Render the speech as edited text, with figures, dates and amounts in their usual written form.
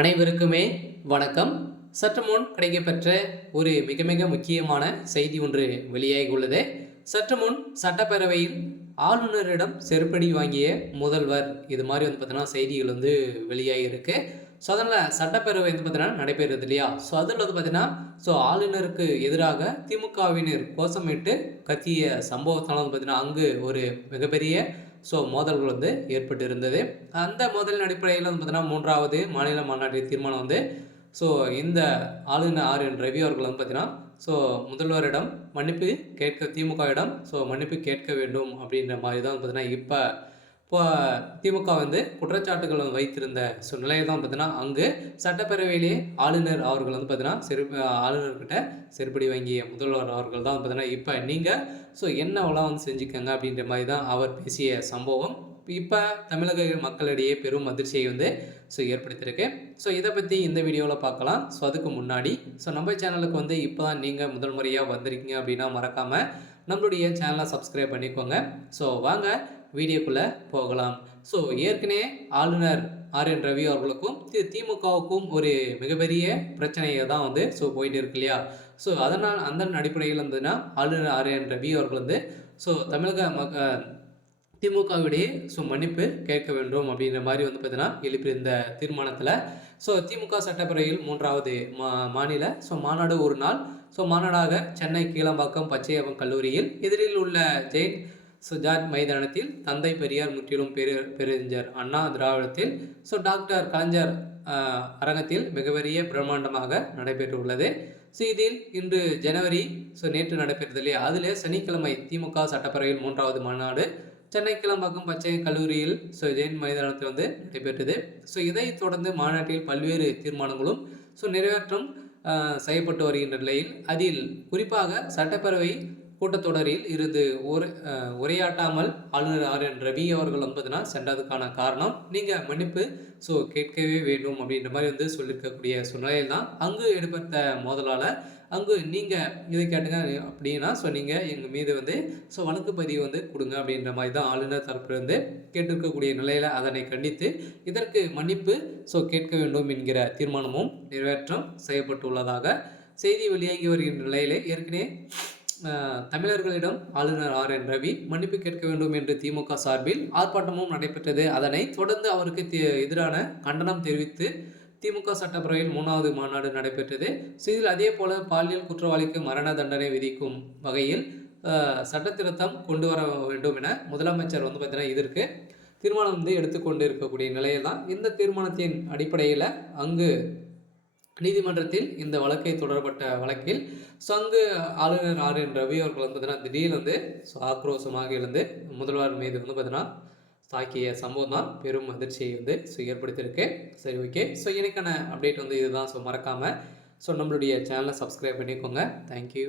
அனைவருக்குமே வணக்கம். சற்று முன் கிடைக்கப்பெற்ற ஒரு மிக மிக முக்கியமான செய்தி ஒன்று வெளியாகி உள்ளது. சற்று முன் சட்டப்பேரவையில் ஆளுநரிடம் செருப்படி வாங்கிய முதல்வர், இது மாதிரி பார்த்தீங்கன்னா செய்திகள் வெளியாகி இருக்கு. ஸோ அதனால் சட்டப்பேரவை பார்த்தீங்கன்னா நடைபெறுது இல்லையா? ஸோ அதில் பார்த்தீங்கன்னா ஆளுநருக்கு எதிராக திமுகவினர் கோஷமிட்டு கத்திய சம்பவத்தால் பார்த்தீங்கன்னா அங்கு ஒரு மிகப்பெரிய மோதல்கள் ஏற்பட்டு இருந்தது. அந்த மோதலின் அடிப்படையில் பார்த்தீங்கன்னா 3வது மாநில மாநாட்டு தீர்மானம் இந்த ஆளுநர் ஆர்.என். ரவி அவர்கள் பார்த்தீங்கன்னா முதல்வரிடம் மன்னிப்பு கேட்க திமுகவிடம் மன்னிப்பு கேட்க வேண்டும் அப்படின்ற மாதிரி தான் பார்த்தீங்கன்னா இப்போ திமுக குற்றச்சாட்டுகள் வைத்திருந்த நிலையை தான் பார்த்தீங்கன்னா அங்கு சட்டப்பேரவையிலேயே ஆளுநர் அவர்கள் பார்த்தீங்கன்னா ஆளுநர்கிட்ட செருப்படி வாங்கிய முதல்வர் அவர்கள் தான் பார்த்தீங்கன்னா இப்போ நீங்கள் என்னவெல்லாம் செஞ்சுக்கங்க அப்படின்ற மாதிரி தான் அவர் பேசிய சம்பவம் இப்போ தமிழக மக்களிடையே பெரும் அதிர்ச்சியை ஏற்படுத்தியிருக்கு. இதை பற்றி இந்த வீடியோவில் பார்க்கலாம். அதுக்கு முன்னாடி நம்ம சேனலுக்கு இப்போ தான் நீங்கள் முதல் முறையாக வந்திருக்கீங்க அப்படின்னா மறக்காமல் நம்மளுடைய சேனலை சப்ஸ்கிரைப் பண்ணிக்கோங்க. வாங்க வீடியோக்குள்ளே போகலாம். ஏற்கனவே ஆளுநர் ஆர்.என். ரவி அவர்களுக்கும் திமுகவுக்கும் ஒரு மிகப்பெரிய பிரச்சனையை தான் போயிட்டு இருக்கு இல்லையா? அதனால் அந்த அடிப்படையில் இருந்ததுன்னா ஆளுநர் ஆர்.என். ரவி அவர்கள் தமிழக திமுகவிடையே மன்னிப்பு கேட்க வேண்டும் அப்படின்ற மாதிரி பார்த்தீங்கன்னா எழுப்பிய இந்த தீர்மானத்தில் திமுக சட்டப்பேரவையில் 3வது மாநில மாநாடு ஒரு நாள் மாநாடாக சென்னை கீழம்பாக்கம் பச்சையப்பன் கல்லூரியில் எதிரில் உள்ள ஜெயின் ஜார்ஜ் மைதானத்தில் தந்தை பெரியார் முற்றிலும் பெருஞ்சர் அண்ணா திராவிடத்தில் டாக்டர் கலைஞர் அரங்கத்தில் மிகப்பெரிய பிரம்மாண்டமாக நடைபெற்றுள்ளது. இதில் இன்று ஜனவரி நேற்று நடைபெற்றது இல்லையா? அதில் சனிக்கிழமை திமுக சட்டப்பேரவையில் 3வது மாநாடு சென்னை கிளம்பாக்கம் பச்சை கல்லூரியில் ஜெயின் மைதானத்தில் நடைபெற்றது. இதைத் தொடர்ந்து மாநாட்டில் பல்வேறு தீர்மானங்களும் நிறைவேற்றம் செய்யப்பட்டு வருகின்ற நிலையில் அதில் குறிப்பாக சட்டப்பேரவை கூட்டத்தொடரில் இருந்து உரையாட்டாமல் ஆளுநர் ஆர்.என். ரவி அவர்கள் பார்த்தீங்கன்னா சென்றதுக்கான காரணம் நீங்கள் மன்னிப்பு கேட்கவே வேண்டும் அப்படின்ற மாதிரி சொல்லியிருக்கக்கூடிய சூழ்நிலையில் தான் அங்கு ஏற்பட்ட மோதலால் அங்கு நீங்கள் இதை கேட்டுங்க அப்படின்னா நீங்கள் எங்கள் மீது வழக்கு பதிவு கொடுங்க அப்படின்ற மாதிரி தான் ஆளுநர் தரப்பிலிருந்து கேட்டிருக்கக்கூடிய நிலையில் அதனை கண்டித்து இதற்கு மன்னிப்பு கேட்க வேண்டும் என்கிற தீர்மானமும் நிறைவேற்றம் செய்யப்பட்டுள்ளதாக செய்தி வெளியாகி வருகின்ற நிலையிலே ஏற்கனவே தமிழர்களிடம் ஆளுநர் ஆர்.என். ரவி மன்னிப்பு கேட்க வேண்டும் என்று திமுக சார்பில் ஆர்ப்பாட்டமும் நடைபெற்றது. அதனை தொடர்ந்து அவருக்கு எதிரான கண்டனம் தெரிவித்து திமுக சட்டப்பேரவையில் 3வது மாநாடு நடைபெற்றது. இதில் அதே போல பாலியல் குற்றவாளிக்கு மரண தண்டனை விதிக்கும் வகையில் சட்ட திருத்தம் கொண்டு வர வேண்டும் என முதலமைச்சர் பார்த்தீங்கன்னா இதற்கு தீர்மானம் எடுத்துக்கொண்டு இருக்கக்கூடிய நிலையில் தான் இந்த தீர்மானத்தின் அடிப்படையில் அங்கு நீதிமன்றத்தில் இந்த வழக்கை தொடரப்பட்ட வழக்கில் அங்கு ஆளுநர் ஆர்.என். ரவி அவர்கள் பார்த்தீங்கன்னா திடீர்னு ஆக்ரோஷமாக இருந்து முதல்வர் மீது பார்த்தீங்கன்னா தாக்கிய சம்பவம் தான் பெரும் அதிர்ச்சியை ஏற்படுத்தியிருக்கு. சரி, ஓகே. எனக்கான அப்டேட் இதுதான். மறக்காமல் நம்மளுடைய சேனலை சப்ஸ்கிரைப் பண்ணிக்கோங்க. தேங்க்யூ.